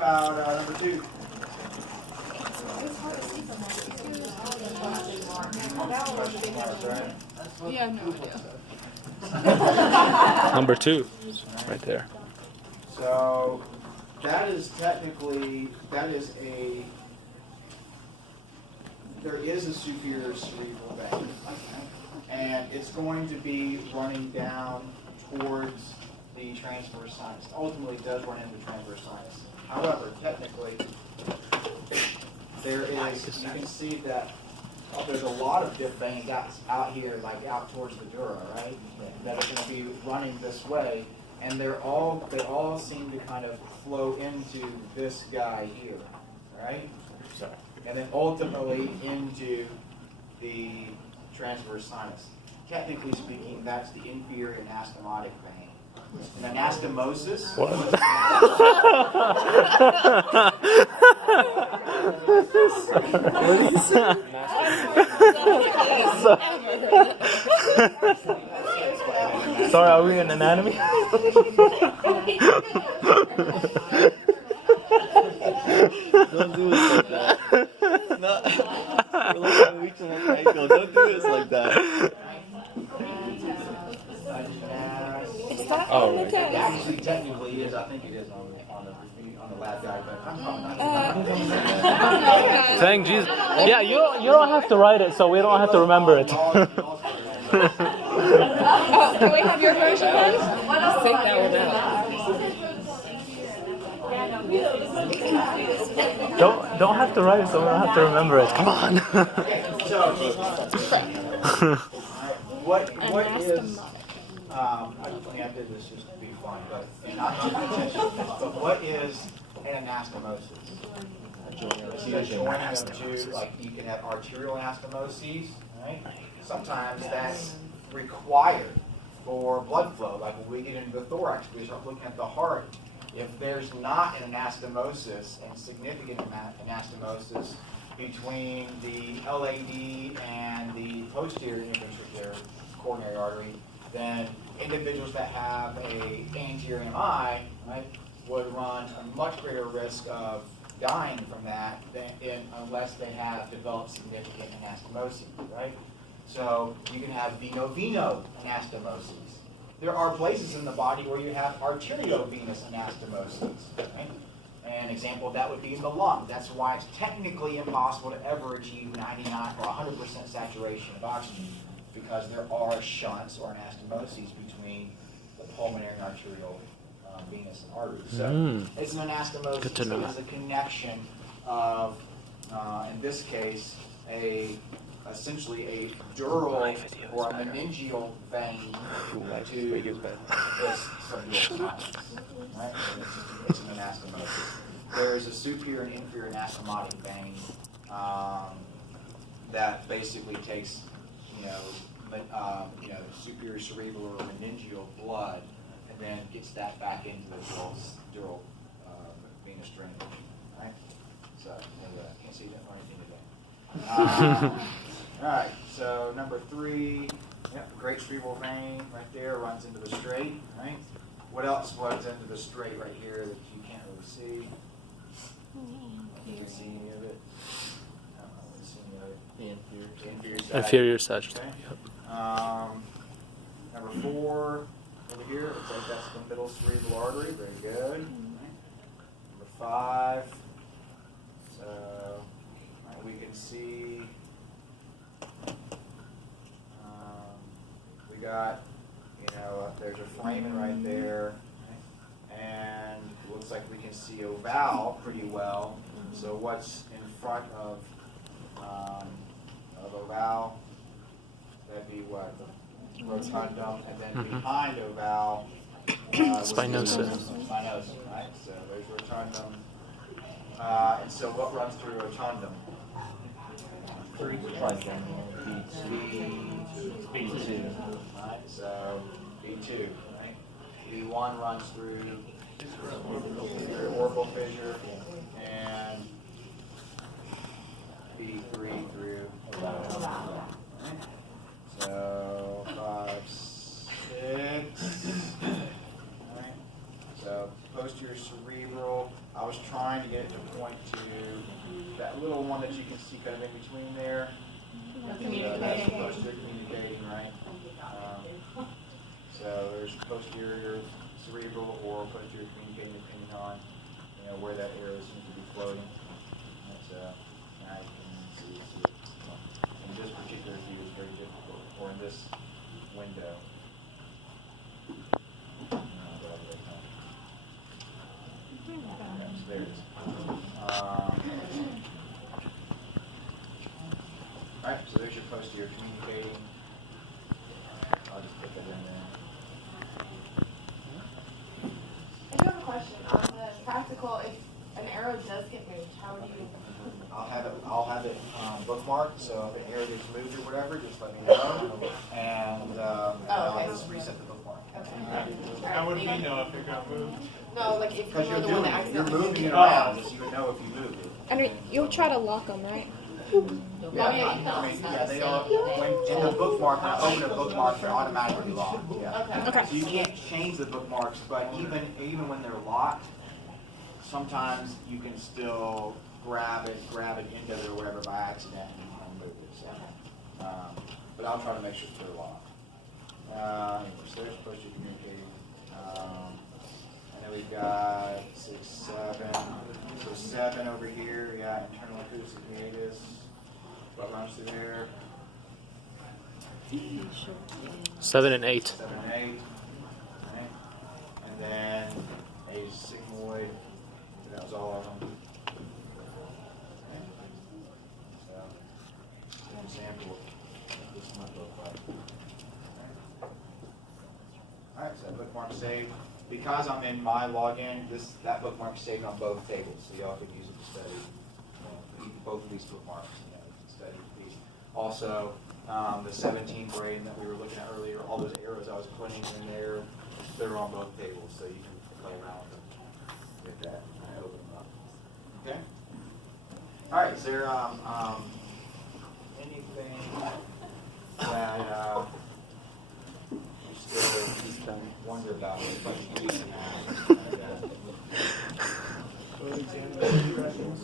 about number 2? Yeah, no idea. Number 2, right there. So that is there is a superior cerebral vein, and it's going to be running down towards the transverse sinus. Ultimately, it does run into the transverse sinus. However, technically, you can see that there's a lot of diff veins out here, like out towards the dura, right? That are going to be running this way, and they all seem to kind of flow into this guy here, right? And then ultimately into the transverse sinus. Technically speaking, that's the inferior anastomotic vein. And anastomosis. What? Sorry, are we in anatomy? Don't do it like that. No. Don't do it like that. Is that Oh, on the right. test? Actually, technically is. I think it is on the lab guide, but I'm probably not. Thank Jesus. Yeah, you don't have to write it, so we don't have to remember it. Oh, can we have your version then? Take that one out. Don't have to write it, so we don't have to remember it. Come on. So, what is? I did this just to be fun, but not intentional. But what is an anastomosis? It's a joining of two. Like you can have arterial anastomoses, right? Sometimes that's required for blood flow. Like when we get into the thorax, we start looking at the heart. If there's not an anastomosis and significant anastomosis between the LAD and the posterior interventricular coronary artery, then individuals that have a anterior MI, right, would run a much greater risk of dying from that unless they have developed significant anastomosis, right? So you can have veno-veno anastomoses. There are places in the body where you have arteriovenous anastomoses, right? An example of that would be in the lung. That's why it's technically impossible to ever achieve 99 or 100% saturation of oxygen, because there are shunts or anastomoses between the pulmonary and arterial venous and arteries. So it's an anastomosis. Good to know. It's a connection of, in this case, essentially a dural or a meningeal vein to this subdural sinus. Right? It's an anastomosis. There is a superior and inferior anastomotic vein that basically takes, superior cerebral or meningeal blood and then gets that back into the dural venous drainage. Right? So I can't see that or anything today. All right, so number 3, great cerebral vein right there runs into the straight, right? What else runs into the straight right here that you can't really see? Can you see any of it? I don't really see any of it. The inferior side. Inferior sagittal. Okay. Yep. Number 4 over here, looks like that's the middle cerebral artery. Very good. Right. Number 5. So we can see. We got, there's a foramen right there, and it looks like we can see oval pretty well. So what's in front of oval? That'd be what? Rotundum, and then behind oval. Spinosus. Spinosus, right? So there's rotundum. And so what runs through rotundum? B2. Right? So B2, right? B1 runs through orbital fissure, and B3 through right? So 5, 6. Right? So posterior cerebral. I was trying trying to get it to point to that little one that you can see kind of in between there. That's posterior communicating, right? So there's posterior cerebral or posterior communicating, depending on where that arrow seems to be floating. That's now you can see it. In this particular view, it's very difficult, or in this window. So there it is. Alright, so there's your posterior communicating. I'll just put that in there. I do have a question on the practical. If an arrow does get moved, how would you? I'll have it bookmarked. So if an arrow gets moved or whatever, just let me know, and I'll just reset the bookmark. Okay. How would we know if it got moved? No, like if Because you you're were the one doing that it, you're accidentally moving it around, so you would know if you moved it. And you'll try to lock them, right? Yeah, I mean, yeah, they all, when in the bookmark, when I open a bookmark, they're automatically locked, yeah. Okay. So you can't change the bookmarks, but even when they're locked, sometimes you can still grab it into it or whatever by accident and move it, so. But I'll try to make sure they're locked. So they're supposed to communicate. And then we've got 6, 7, so 7 over here, yeah, internal acoustic hiatus. What runs through there? 7 and 8. 7 and 8. Right. And then a sigmoid. That was all of them. Okay. So, an example of what this might look like. Alright, so that bookmark saved. Because I'm in my login, that bookmark saved on both tables, so y'all could use it to study both of these bookmarks. Study these. Also, the 17 brain that we were looking at earlier, all those arrows I was putting in there, they're on both tables, so you can play around with that and open them up. Okay? Alright, is there anything that you still wonder about? Questions you can ask? So examine the directions.